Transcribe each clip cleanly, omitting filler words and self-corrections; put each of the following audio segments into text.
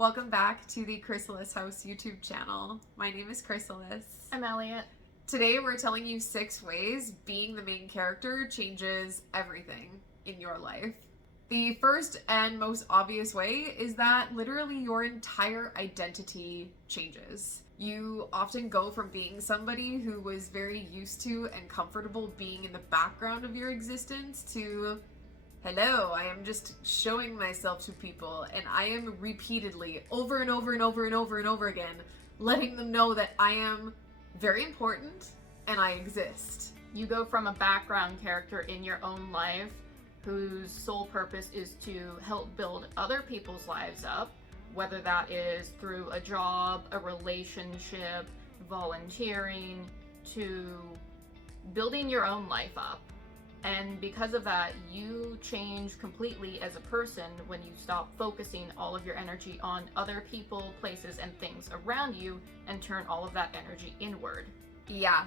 Welcome back to the Chrysalis House YouTube channel. My name is Chrysalis. I'm Elliott. Today we're telling you 6 ways being the main character changes everything in your life. The first and most obvious way is that literally your entire identity changes. You often go from being somebody who was very used to and comfortable being in the background of your existence to, hello, I am just showing myself to people, and I am repeatedly, over and over and over and over and over again, letting them know that I am very important and I exist. You go from a background character in your own life whose sole purpose is to help build other people's lives up, whether that is through a job, a relationship, volunteering, to building your own life up. And because of that, you change completely as a person when you stop focusing all of your energy on other people, places, and things around you and turn all of that energy inward. Yeah,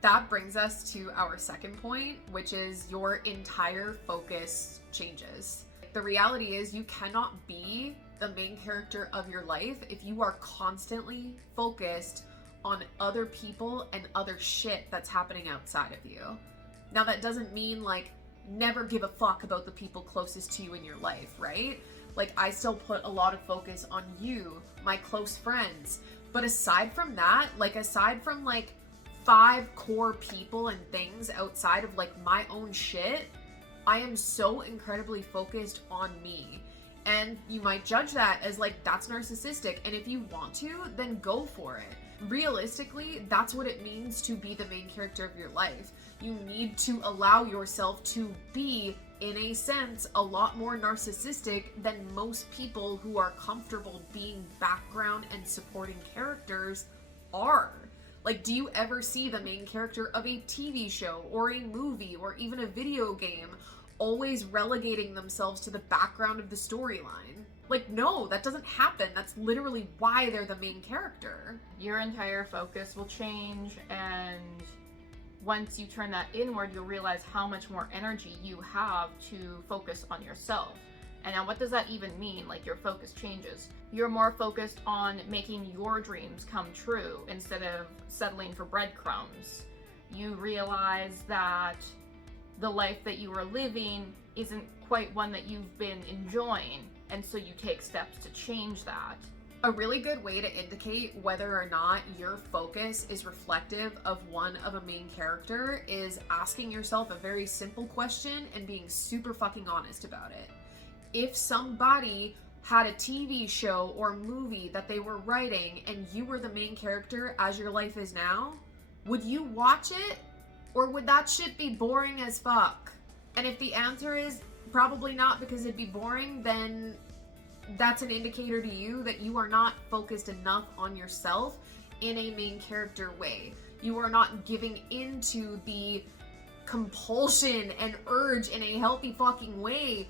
that brings us to our second point, which is your entire focus changes. The reality is you cannot be the main character of your life if you are constantly focused on other people and other shit that's happening outside of you. Now, that doesn't mean, never give a fuck about the people closest to you in your life, right? I still put a lot of focus on you, my close friends. But aside from that, aside from, 5 core people and things outside of, my own shit, I am so incredibly focused on me. And you might judge that as, that's narcissistic. And if you want to, then go for it. Realistically, that's what it means to be the main character of your life. You need to allow yourself to be, in a sense, a lot more narcissistic than most people who are comfortable being background and supporting characters are. Do you ever see the main character of a TV show or a movie or even a video game always relegating themselves to the background of the storyline? No, that doesn't happen. That's literally why they're the main character. Your entire focus will change, and once you turn that inward, you'll realize how much more energy you have to focus on yourself. And now, what does that even mean? Your focus changes. You're more focused on making your dreams come true instead of settling for breadcrumbs. You realize that the life that you are living isn't quite one that you've been enjoying, and so you take steps to change that. A really good way to indicate whether or not your focus is reflective of one of a main character is asking yourself a very simple question and being super fucking honest about it. If somebody had a TV show or movie that they were writing and you were the main character as your life is now, would you watch it? Or would that shit be boring as fuck? And if the answer is probably not because it'd be boring, then that's an indicator to you that you are not focused enough on yourself in a main character way. You are not giving into the compulsion and urge in a healthy fucking way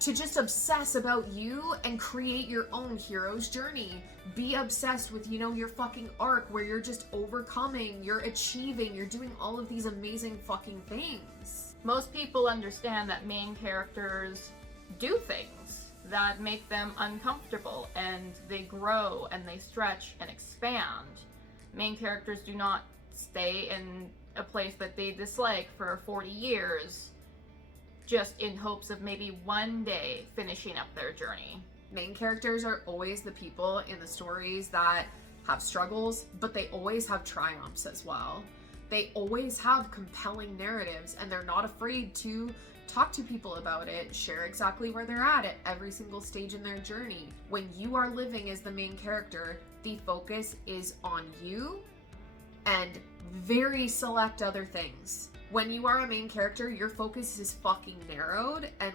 to just obsess about you and create your own hero's journey. Be obsessed with, your fucking arc where you're just overcoming, you're achieving, you're doing all of these amazing fucking things. Most people understand that main characters do things that make them uncomfortable, and they grow and they stretch and expand. Main characters do not stay in a place that they dislike for 40 years just in hopes of maybe one day finishing up their journey. Main characters are always the people in the stories that have struggles, but they always have triumphs as well. They always have compelling narratives, and they're not afraid to talk to people about it, share exactly where they're at every single stage in their journey. When you are living as the main character, the focus is on you and very select other things. When you are a main character, your focus is fucking narrowed, and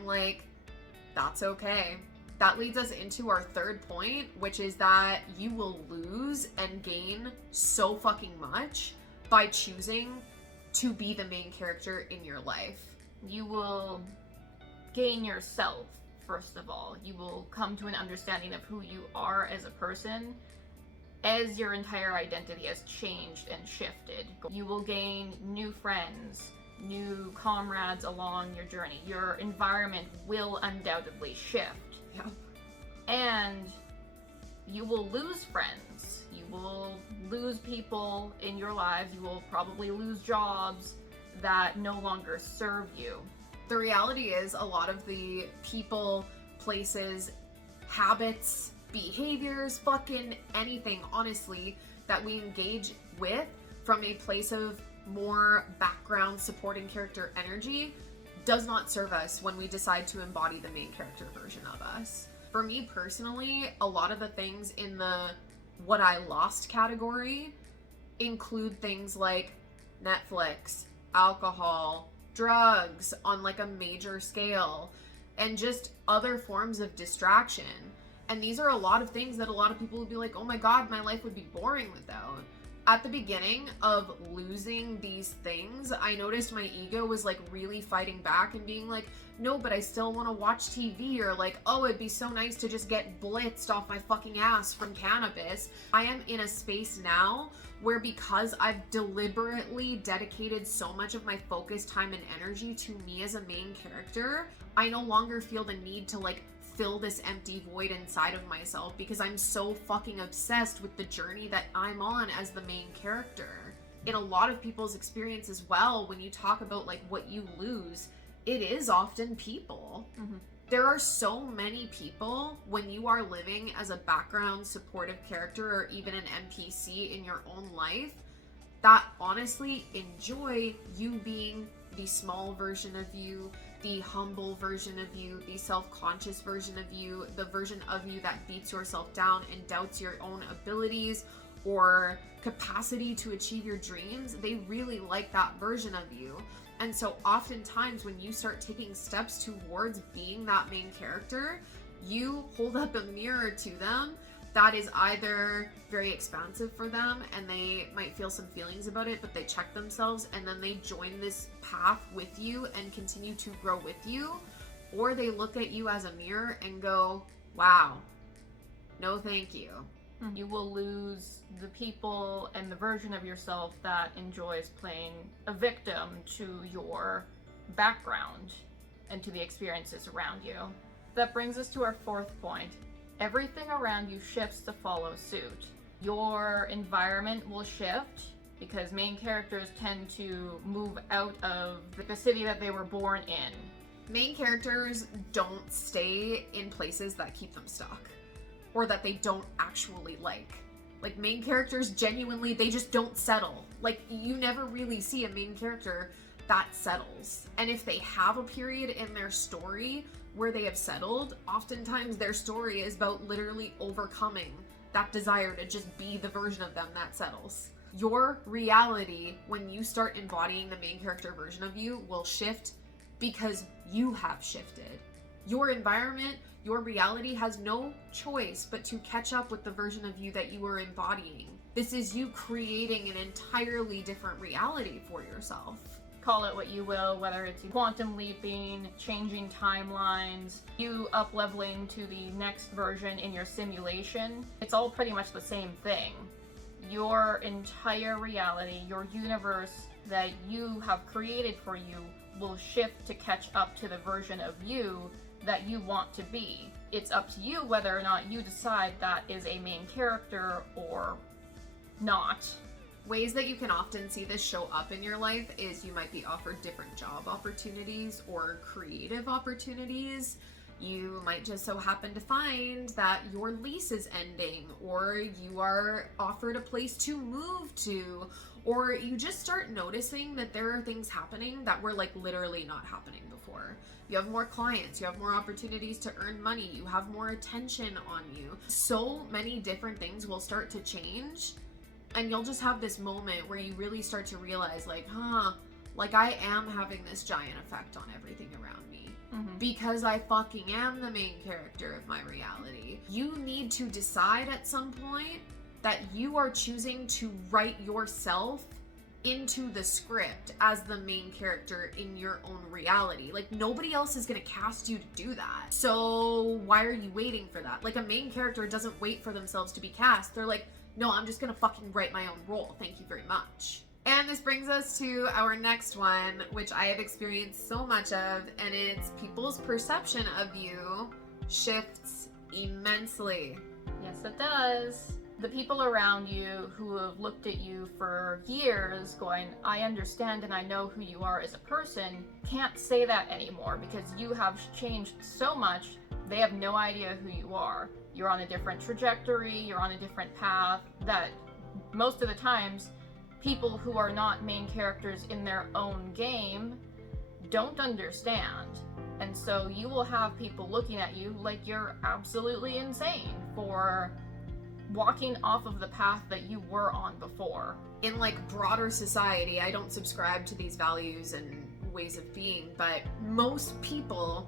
that's okay. That leads us into our third point, which is that you will lose and gain so fucking much by choosing to be the main character in your life. You will gain yourself, first of all. You will come to an understanding of who you are as a person as your entire identity has changed and shifted. You will gain new friends, new comrades along your journey. Your environment will undoubtedly shift. Yeah. And you will lose friends. You will lose people in your lives. You will probably lose jobs that no longer serve you. The reality is a lot of the people, places, habits, behaviors, fucking anything, honestly, that we engage with from a place of more background supporting character energy does not serve us when we decide to embody the main character version of us. For me personally, a lot of the things in the what I lost category include things like Netflix, alcohol, drugs on like a major scale, and just other forms of distraction. And these are a lot of things that a lot of people would be like, oh my god, my life would be boring without. At the beginning of losing these things, I noticed my ego was like really fighting back and being like, no, but I still want to watch TV, or like, oh, it'd be so nice to just get blitzed off my fucking ass from cannabis. I am in a space now where, because I've deliberately dedicated so much of my focus, time, and energy to me as a main character, I no longer feel the need to like fill this empty void inside of myself, because I'm so fucking obsessed with the journey that I'm on as the main character. In a lot of people's experience as well, when you talk about like what you lose, it is often people. Mm-hmm. There are so many people when you are living as a background supportive character or even an NPC in your own life that honestly enjoy you being the small version of you, the humble version of you, the self-conscious version of you, the version of you that beats yourself down and doubts your own abilities or capacity to achieve your dreams. They really like that version of you. And so oftentimes when you start taking steps towards being that main character, you hold up a mirror to them that is either very expansive for them and they might feel some feelings about it, but they check themselves and then they join this path with you and continue to grow with you, or they look at you as a mirror and go, wow, no thank you. You will lose the people and the version of yourself that enjoys playing a victim to your background and to the experiences around you. That brings us to our fourth point. Everything around you shifts to follow suit. Your environment will shift because main characters tend to move out of the city that they were born in. Main characters don't stay in places that keep them stuck or that they don't actually like. Like, main characters genuinely, they just don't settle. Like, you never really see a main character that settles. And if they have a period in their story where they have settled, oftentimes their story is about literally overcoming that desire to just be the version of them that settles. Your reality, when you start embodying the main character version of you, will shift because you have shifted. Your environment, your reality has no choice but to catch up with the version of you that you are embodying. This is you creating an entirely different reality for yourself. Call it what you will, whether it's quantum leaping, changing timelines, you up-leveling to the next version in your simulation. It's all pretty much the same thing. Your entire reality, your universe that you have created for you will shift to catch up to the version of you that you want to be. It's up to you whether or not you decide that is a main character or not. Ways that you can often see this show up in your life is you might be offered different job opportunities or creative opportunities. You might just so happen to find that your lease is ending, or you are offered a place to move to, or you just start noticing that there are things happening that were like literally not happening before. You have more clients, you have more opportunities to earn money, you have more attention on you. So many different things will start to change, and you'll just have this moment where you really start to realize like, like I am having this giant effect on everything around me. Because I fucking am the main character of my reality. You need to decide at some point that you are choosing to write yourself into the script as the main character in your own reality. Like, nobody else is gonna cast you to do that. So why are you waiting for that? Like, a main character doesn't wait for themselves to be cast. They're like, no, I'm just gonna fucking write my own role. Thank you very much. And this brings us to our next one, which I have experienced so much of, and it's people's perception of you shifts immensely. Yes, it does. The people around you who have looked at you for years going, I understand and I know who you are as a person, can't say that anymore because you have changed so much. They have no idea who you are. You're on a different trajectory, you're on a different path that most of the times people who are not main characters in their own game don't understand. And so you will have people looking at you like you're absolutely insane for walking off of the path that you were on before. In like broader society, I don't subscribe to these values and ways of being, but most people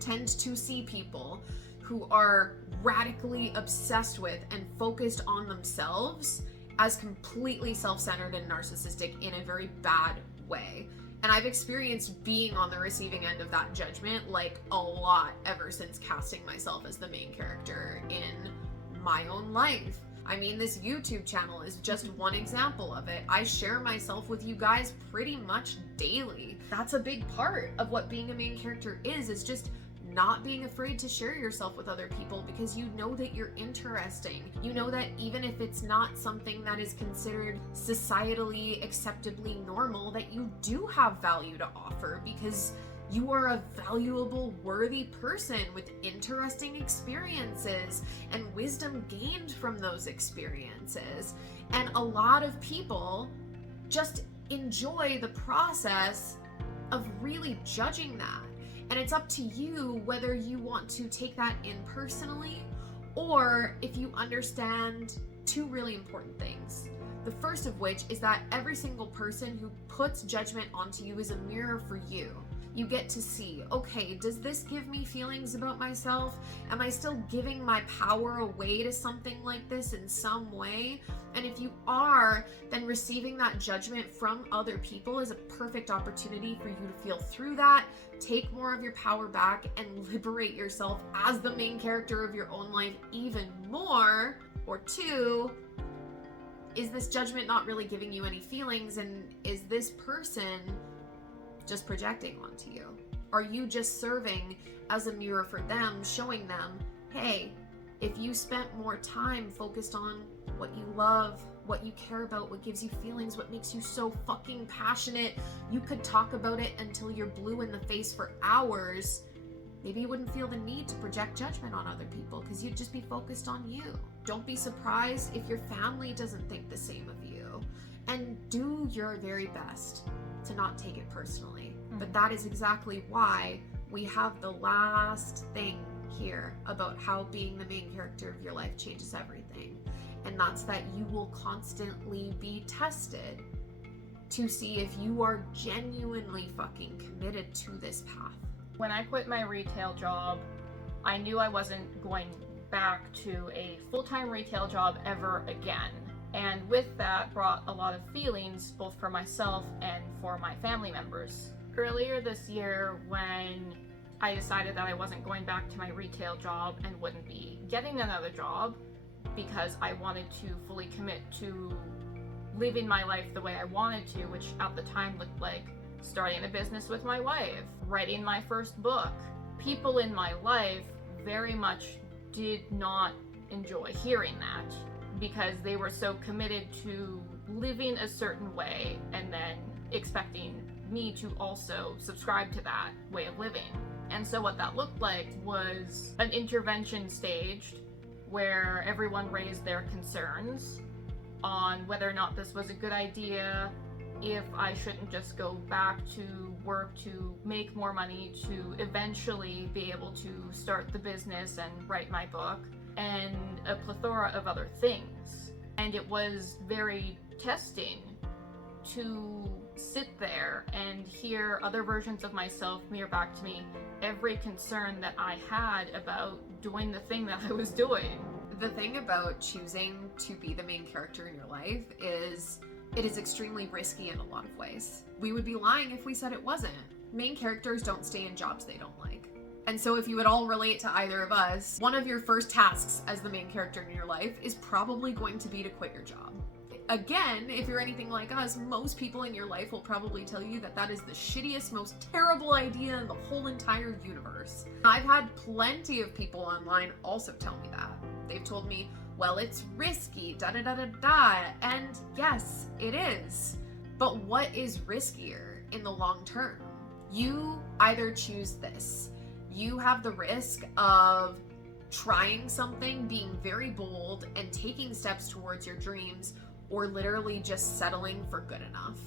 tend to see people who are radically obsessed with and focused on themselves as completely self-centered and narcissistic in a very bad way. And I've experienced being on the receiving end of that judgment like a lot ever since casting myself as the main character in my own life. I mean, this YouTube channel is just one example of it. I share myself with you guys pretty much daily. That's a big part of what being a main character is just not being afraid to share yourself with other people because you know that you're interesting. You know that even if it's not something that is considered societally acceptably normal, that you do have value to offer because you are a valuable, worthy person with interesting experiences and wisdom gained from those experiences. And a lot of people just enjoy the process of really judging that. And it's up to you whether you want to take that in personally or if you understand two really important things. The first of which is that every single person who puts judgment onto you is a mirror for you. You get to see, okay, does this give me feelings about myself? Am I still giving my power away to something like this in some way? And if you are, then receiving that judgment from other people is a perfect opportunity for you to feel through that, take more of your power back, and liberate yourself as the main character of your own life even more. Or two, is this judgment not really giving you any feelings, and is this person just projecting onto you? Are you just serving as a mirror for them, showing them, hey, if you spent more time focused on what you love, what you care about, what gives you feelings, what makes you so fucking passionate, you could talk about it until you're blue in the face for hours. Maybe you wouldn't feel the need to project judgment on other people because you'd just be focused on you. Don't be surprised if your family doesn't think the same of you. And do your very best to not take it personally. But that is exactly why we have the last thing here about how being the main character of your life changes everything. And that's that you will constantly be tested to see if you are genuinely fucking committed to this path. When I quit my retail job, I knew I wasn't going back to a full-time retail job ever again. And with that brought a lot of feelings, both for myself and for my family members. Earlier this year, when I decided that I wasn't going back to my retail job and wouldn't be getting another job because I wanted to fully commit to living my life the way I wanted to, which at the time looked like starting a business with my wife, writing my first book. People in my life very much did not enjoy hearing that, because they were so committed to living a certain way and then expecting me to also subscribe to that way of living. And so what that looked like was an intervention staged where everyone raised their concerns on whether or not this was a good idea, if I shouldn't just go back to work to make more money to eventually be able to start the business and write my book, and a plethora of other things. And it was very testing to sit there and hear other versions of myself mirror back to me every concern that I had about doing the thing that I was doing. The thing about choosing to be the main character in your life is it is extremely risky in a lot of ways. We would be lying if we said it wasn't. Main characters don't stay in jobs they don't like. And so if you would all relate to either of us, one of your first tasks as the main character in your life is probably going to be to quit your job. Again, if you're anything like us, most people in your life will probably tell you that that is the shittiest, most terrible idea in the whole entire universe. I've had plenty of people online also tell me that. They've told me, well, it's risky, da da da da da. And yes, it is. But what is riskier in the long term? You either choose this. You have the risk of trying something, being very bold, and taking steps towards your dreams, or literally just settling for good enough.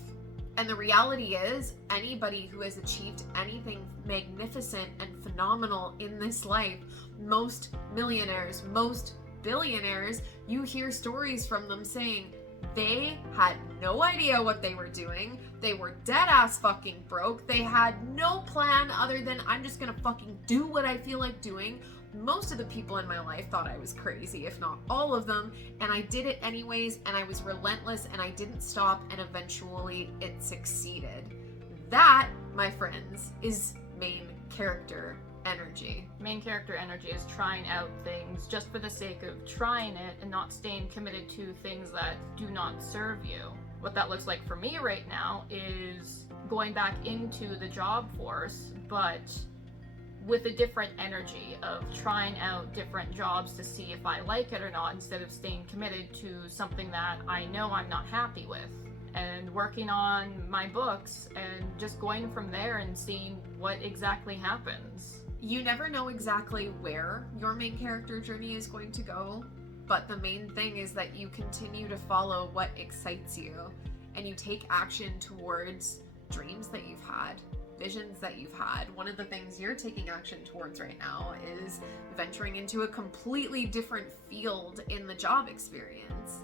And the reality is, anybody who has achieved anything magnificent and phenomenal in this life, most millionaires, most billionaires, you hear stories from them saying they had no idea what they were doing. They were dead ass fucking broke. They had no plan other than, I'm just gonna fucking do what I feel like doing. Most of the people in my life thought I was crazy, if not all of them, and I did it anyways, and I was relentless, and I didn't stop, and eventually it succeeded. That, my friends, is main character energy. Main character energy is trying out things just for the sake of trying it and not staying committed to things that do not serve you. What that looks like for me right now is going back into the job force, but with a different energy of trying out different jobs to see if I like it or not, instead of staying committed to something that I know I'm not happy with. And working on my books and just going from there and seeing what exactly happens. You never know exactly where your main character journey is going to go, but the main thing is that you continue to follow what excites you, and you take action towards dreams that you've had, visions that you've had. One of the things you're taking action towards right now is venturing into a completely different field in the job experience.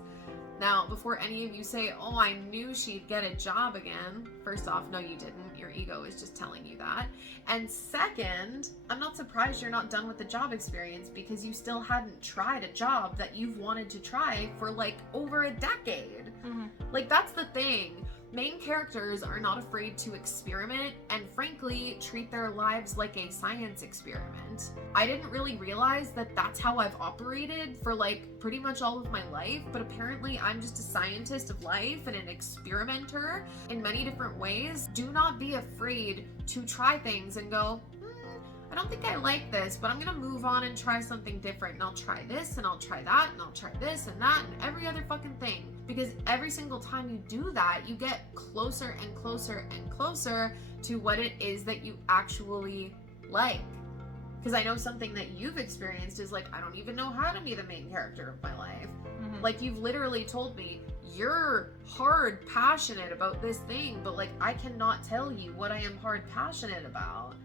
Now, before any of you say, oh, I knew she'd get a job again, first off, no, you didn't. Your ego is just telling you that. And second, I'm not surprised you're not done with the job experience, because you still hadn't tried a job that you've wanted to try for like over a decade. Mm-hmm. Like, that's the thing. Main characters are not afraid to experiment and frankly treat their lives like a science experiment. I didn't really realize that that's how I've operated for like pretty much all of my life, but apparently I'm just a scientist of life and an experimenter in many different ways. Do not be afraid to try things and go, I don't think I like this, but I'm gonna move on and try something different, and I'll try this and I'll try that and I'll try this and that and every other fucking thing. Because every single time you do that, you get closer and closer and closer to what it is that you actually like. Because I know something that you've experienced is like, I don't even know how to be the main character of my life. Mm-hmm. Like, you've literally told me, you're hard passionate about this thing, but like, I cannot tell you what I am hard passionate about.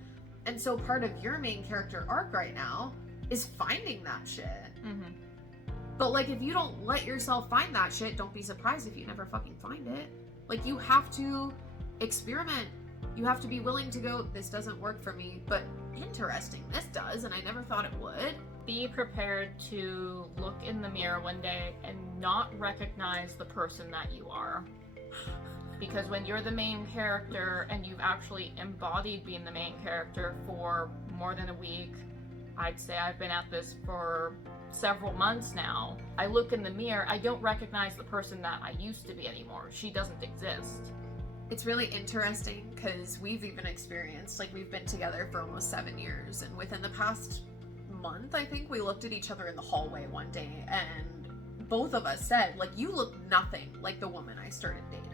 And so part of your main character arc right now is finding that shit. Mm-hmm. But like, if you don't let yourself find that shit, don't be surprised if you never fucking find it. Like, you have to experiment. You have to be willing to go, this doesn't work for me, but interesting, this does, and I never thought it would. Be prepared to look in the mirror one day and not recognize the person that you are. Because when you're the main character and you've actually embodied being the main character for more than a week, I'd say I've been at this for several months now, I look in the mirror, I don't recognize the person that I used to be anymore. She doesn't exist. It's really interesting because we've even experienced, like, we've been together for almost 7 years, and within the past month, I think, we looked at each other in the hallway one day and both of us said, like, you look nothing like the woman I started dating.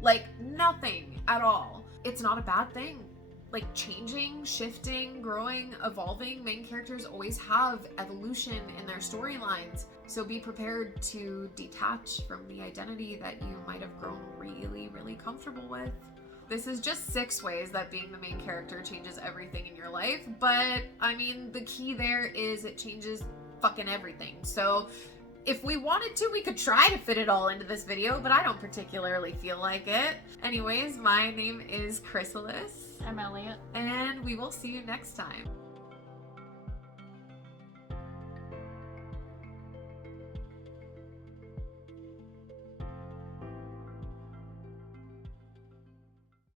Like, nothing at all. It's not a bad thing. Like, changing, shifting, growing, evolving, main characters always have evolution in their storylines. So be prepared to detach from the identity that you might have grown really, really comfortable with. This is just 6 ways that being the main character changes everything in your life. But, I mean, the key there is it changes fucking everything. So if we wanted to, we could try to fit it all into this video, but I don't particularly feel like it. Anyways, my name is Chrysalis. I'm Elliott. And we will see you next time.